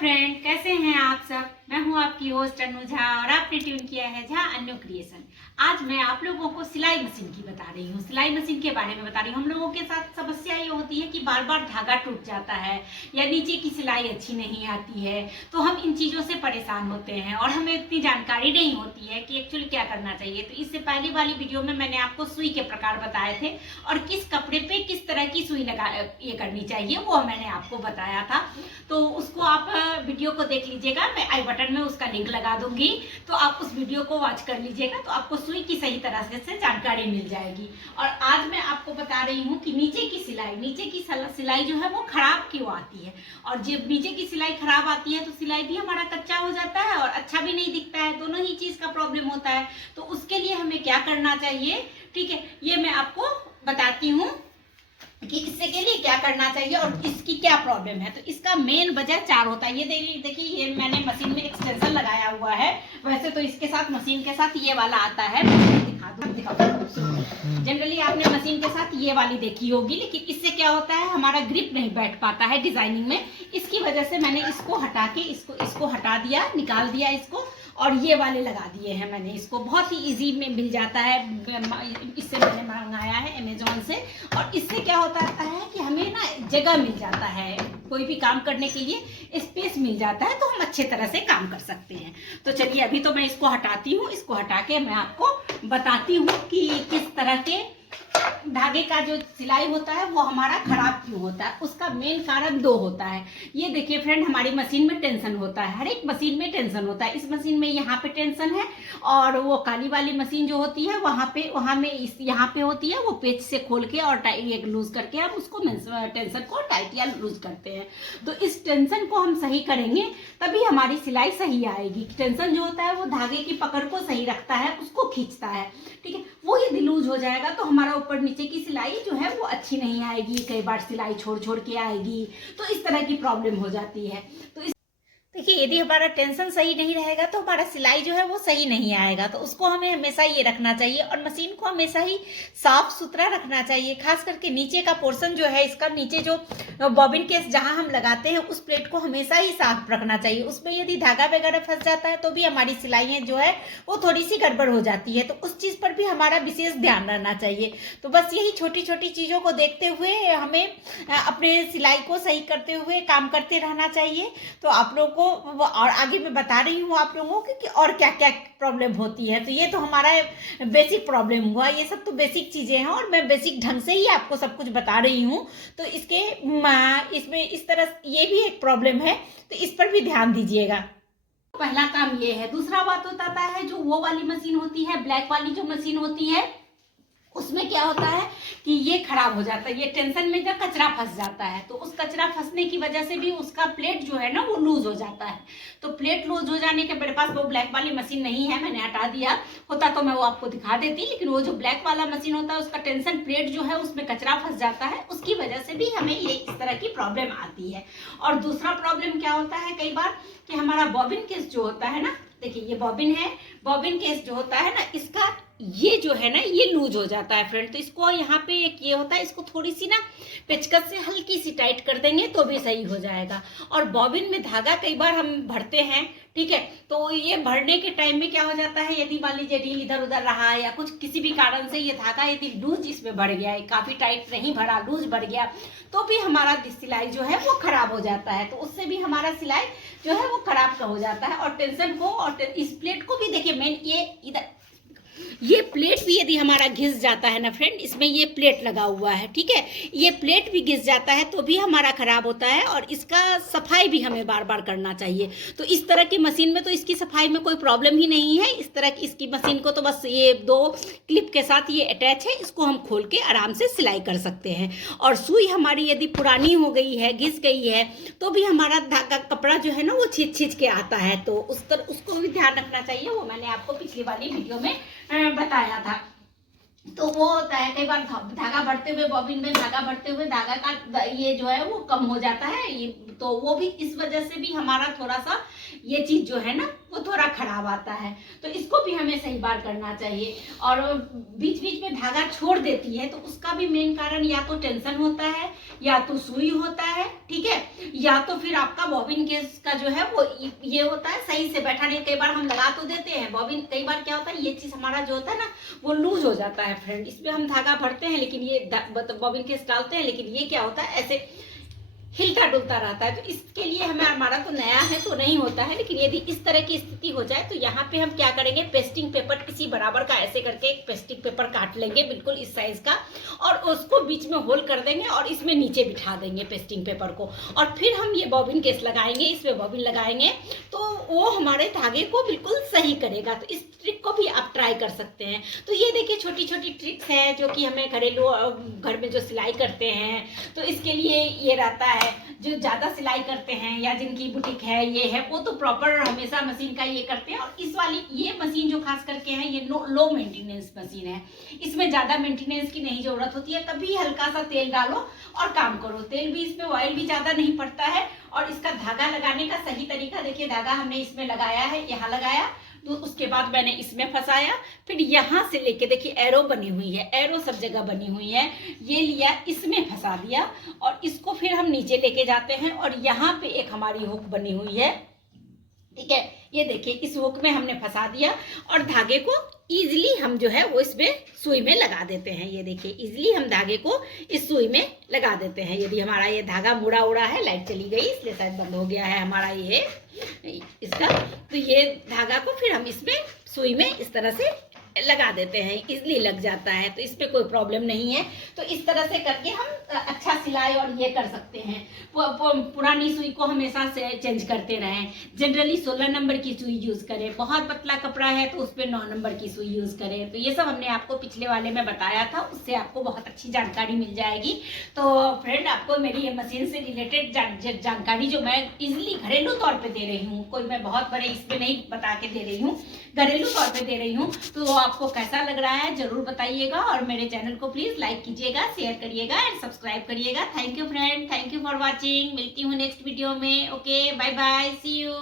Friend, कैसे हैं आप सब। मैं हूं आपकी होस्ट अनु झा और आपने ट्यून किया है झा अनु क्रिएशन। आज मैं आप लोगों को सिलाई मशीन की बता रही हूँ, सिलाई मशीन के बारे में बता रही हूँ। हम लोगों के साथ समस्या ये होती है कि बार बार धागा टूट जाता है या नीचे की सिलाई अच्छी नहीं आती है, तो हम इन चीज़ों से परेशान होते हैं और हमें इतनी जानकारी नहीं होती है कि एक्चुअली क्या करना चाहिए। तो इससे पहले वाली वीडियो में मैंने आपको सुई के प्रकार बताए थे और किस कपड़े पे किस तरह की सुई लगा ये करनी चाहिए वो मैंने आपको बताया था। तो उसको आप वीडियो को देख लीजिएगा, मैं आई बटन में उसका लिंक लगा दूंगी, तो आप उस वीडियो को वॉच कर लीजिएगा, तो आपको सुई की सही तरह से जानकारी मिल जाएगी। और आज मैं आपको बता रही हूँ कि नीचे की सिलाई जो है वो खराब क्यों आती है। और जब नीचे की सिलाई खराब आती है तो सिलाई भी हमारा कच्चा हो जाता है और अच्छा भी नहीं दिखता है, दोनों ही चीज का प्रॉब्लम होता है। तो उसके लिए हमें क्या करना चाहिए, ठीक है, ये मैं आपको बताती हूँ कि इससे के लिए क्या करना चाहिए और इसकी क्या प्रॉब्लम है। तो इसका मेन वजह 4 होता है। ये देखिए, ये मैंने मशीन में एक्सटेंशन लगाया हुआ है। वैसे तो इसके साथ मशीन के साथ ये वाला आता है, दिखा दूं। जनरली आपने मशीन के साथ ये वाली देखी होगी, लेकिन इससे क्या होता है, हमारा ग्रिप नहीं बैठ पाता है डिजाइनिंग में। इसकी वजह से मैंने इसको हटा के इसको हटा दिया, निकाल दिया इसको, और ये वाले लगा दिए हैं मैंने इसको। बहुत ही इजी में मिल जाता है, इससे मैंने मंगाया है अमेजोन से। और इससे क्या होता है कि हमें ना जगह मिल जाता है, कोई भी काम करने के लिए स्पेस मिल जाता है, तो हम अच्छे तरह से काम कर सकते हैं। तो चलिए, अभी तो मैं इसको हटाती हूँ। इसको हटा के मैं आपको बताती हूँ कि किस तरह के धागे का जो सिलाई होता है वो हमारा खराब क्यों होता है। उसका मेन कारण 2 होता है। ये देखिए फ्रेंड, हमारी मशीन में टेंशन होता है, हर एक मशीन में टेंशन होता है। इस मशीन में यहाँ पे टेंशन है, और वो काली वाली मशीन जो होती है यहाँ पे होती है, वो पेच से खोल के और टाइट लूज करके हम उसको टेंशन को टाइट या लूज करते हैं। तो इस टेंशन को हम सही करेंगे तभी हमारी सिलाई सही आएगी। टेंशन जो होता है वो धागे की पकड़ को सही रखता है, उसको खींचता है, ठीक है। वो यदि लूज हो जाएगा तो हमारा ऊपर नीचे की सिलाई जो है वो अच्छी नहीं आएगी, कई बार सिलाई छोड़ छोड़ के आएगी, तो इस तरह की प्रॉब्लम हो जाती है। तो देखिए, यदि हमारा टेंशन सही नहीं रहेगा तो हमारा सिलाई जो है वो सही नहीं आएगा। तो उसको हमें हमेशा ये रखना चाहिए और मशीन को हमेशा ही साफ सुथरा रखना चाहिए। खास करके नीचे का पोर्शन जो है, इसका नीचे जो बॉबिन केस जहां हम लगाते हैं उस प्लेट को हमेशा ही साफ रखना चाहिए। उसमें यदि धागा वगैरह फंस जाता है तो भी हमारी सिलाइयाँ जो है वो थोड़ी सी गड़बड़ हो जाती है। तो उस चीज़ पर भी हमारा विशेष ध्यान रहना चाहिए। तो बस यही छोटी छोटी चीज़ों को देखते हुए हमें अपने सिलाई को सही करते हुए काम करते रहना चाहिए। तो आप लोगों को और आगे मैं बता रही हूँ आप लोगों को कि और क्या क्या प्रॉब्लम होती है। तो ये तो हमारा बेसिक प्रॉब्लम हुआ, ये सब तो बेसिक चीजें हैं और मैं बेसिक ढंग से ही आपको सब कुछ बता रही हूँ। तो इसमें इस तरह ये भी एक प्रॉब्लम है, तो इस पर भी ध्यान दीजिएगा। पहला काम ये है। दूसरा बात होता है, जो वो वाली मशीन होती है, ब्लैक वाली जो मशीन होती है, उसमें क्या होता है कि ये खराब हो जाता है। ये टेंशन में जब कचरा फंस जाता है तो उस कचरा फंसने की वजह से भी उसका प्लेट जो है ना वो लूज हो जाता है। तो प्लेट लूज हो जाने के, मेरे पास वो ब्लैक वाली मशीन नहीं है, मैंने हटा दिया, होता तो मैं वो आपको दिखा देती, लेकिन वो जो ब्लैक वाला मशीन होता है उसका टेंशन प्लेट जो है उसमें कचरा फंस जाता है, उसकी वजह से भी हमें ये इस तरह की प्रॉब्लम आती है। और दूसरा प्रॉब्लम क्या होता है कई बार कि हमारा बॉबिन केस जो होता है ना, देखिए ये बॉबिन है, बॉबिन केस जो होता है ना, इसका ये जो है ना ये लूज हो जाता है फ्रेंड। तो इसको यहाँ पे एक ये होता है, इसको थोड़ी सी ना पेचकस से हल्की सी टाइट कर देंगे तो भी सही हो जाएगा। और बॉबिन में धागा कई बार हम भरते हैं, ठीक है, तो ये भरने के टाइम में क्या हो जाता है, यदि मान लीजिए ढील इधर उधर रहा है या कुछ किसी भी कारण से ये धागा यदि लूज इसमें बढ़ गया है, काफी टाइट नहीं भरा, लूज बढ़ गया, तो भी हमारा सिलाई जो है वो खराब हो जाता है। तो उससे भी हमारा सिलाई जो है वो खराब का हो जाता है। और टेंशन को और इस प्लेट को भी देखिए, मेन ये इधर ये प्लेट भी यदि हमारा घिस जाता है ना फ्रेंड, इसमें ये प्लेट लगा हुआ है, ठीक है, ये प्लेट भी घिस जाता है तो भी हमारा खराब होता है। और इसका सफाई भी हमें बार बार करना चाहिए। तो इस तरह की मशीन में तो इसकी सफाई में कोई प्रॉब्लम ही नहीं है। इस तरह की इसकी मशीन को तो बस ये 2 क्लिप के साथ ये अटैच है, इसको हम खोल के आराम से सिलाई कर सकते हैं। और सुई हमारी यदि पुरानी हो गई है, घिस गई है, तो भी हमारा धागा कपड़ा जो है ना वो छींच के आता है, तो उसको भी ध्यान रखना चाहिए। वो मैंने आपको पिछली वाली वीडियो में बताया था। तो वो होता है कई बार धागा बढ़ते हुए, बॉबिन में धागा बढ़ते हुए धागा का ये जो है वो कम हो जाता है, ये तो वो भी इस वजह से भी हमारा थोड़ा सा ये चीज जो है ना वो थोड़ा खराब आता है। तो इसको भी हमें सही बार करना चाहिए। और बीच बीच में धागा छोड़ देती है तो उसका भी मेन कारण या तो टेंशन होता है, या तो सुई होता है, ठीक है, या तो फिर आपका बॉबिन केस का जो है वो ये होता है सही से बैठा नहीं। कई बार हम लगा तो देते हैं बॉबिन, कई बार क्या होता है ये चीज हमारा जो होता है ना वो लूज हो जाता है फ्रेंड। इसमें हम धागा भरते हैं लेकिन ये बॉबिन केस डालते हैं, लेकिन ये क्या होता है ऐसे हिलता डुलता रहता है। तो इसके लिए हमें, हमारा तो नया है तो नहीं होता है, लेकिन यदि इस तरह की स्थिति हो जाए तो यहाँ पे हम क्या करेंगे, पेस्टिंग पेपर किसी बराबर का ऐसे करके एक पेस्टिंग पेपर काट लेंगे बिल्कुल इस साइज का, और उसको बीच में होल कर देंगे और इसमें नीचे बिठा देंगे पेस्टिंग पेपर को। और फिर हम ये बॉबिन केस लगाएंगे, इसमें बॉबिन लगाएंगे तो वो हमारे धागे को बिल्कुल सही करेगा। तो इस ट्रिक को भी आप ट्राई कर सकते हैं। तो ये देखिए छोटी छोटी ट्रिक्स हैं जो कि हमें घरेलू घर में जो सिलाई करते हैं तो इसके लिए ये रहता है। जो ज़्यादा सिलाई करते हैं या जिनकी बुटीक है ये है वो तो प्रॉपर हमेशा मशीन का ये करते हैं। और इस वाली ये मशीन जो खास करके है ये लो मेंटेनेंस मशीन है, इसमें ज़्यादा मेंटेनेंस की नहीं ज़रूरत होती है। कभी हल्का सा तेल डालो और काम करो, तेल भी इसमें, ऑयल भी ज़्यादा नहीं पड़ता है। और इसका धागा लगाने का सही तरीका देखिए, धागा हमने इसमें लगाया है, यहाँ लगाया तो उसके बाद मैंने इसमें फंसाया, फिर यहाँ से लेके देखिए एरो बनी हुई है, एरो सब जगह बनी हुई है, ये लिया इसमें फंसा दिया और इसको फिर हम नीचे लेके जाते हैं और यहाँ पे एक हमारी हुक बनी हुई है, ठीक है, ये देखिए इस हुक में हमने फंसा दिया और धागे को इजीली हम जो है वो इसमें सुई में लगा देते हैं। ये देखिए इजीली हम धागे को इस सुई में लगा देते हैं। यदि हमारा ये धागा मुड़ा उड़ा है, लाइट चली गई इसलिए शायद बंद हो गया है हमारा ये इसका, तो ये धागा को फिर हम इसमें सुई में इस तरह से लगा देते हैं, इजीली लग जाता है, तो इस पे कोई प्रॉब्लम नहीं है। तो इस तरह से करके हम अच्छा सिलाई और ये कर सकते हैं। पुरानी सुई को हमेशा से चेंज करते रहें। जनरली 16 नंबर की सुई यूज़ करें, बहुत पतला कपड़ा है तो उस पर 9 नंबर की सुई यूज़ करें। तो ये सब हमने आपको पिछले वाले में बताया था, उससे आपको बहुत अच्छी जानकारी मिल जाएगी। तो फ्रेंड आपको मेरी ये मशीन से रिलेटेड जानकारी जो मैं इजिली घरेलू तौर पर दे रही हूँ, कोई मैं बहुत बड़े इसमें नहीं बता के दे रही हूँ, घरेलू तौर पे दे रही हूँ, तो आपको कैसा लग रहा है जरूर बताइएगा। और मेरे चैनल को प्लीज लाइक कीजिएगा, शेयर करिएगा एंड सब्सक्राइब करिएगा। Thank you friend, thank you for watching. मिलती हूँ नेक्स्ट वीडियो में। Okay, bye bye, see you.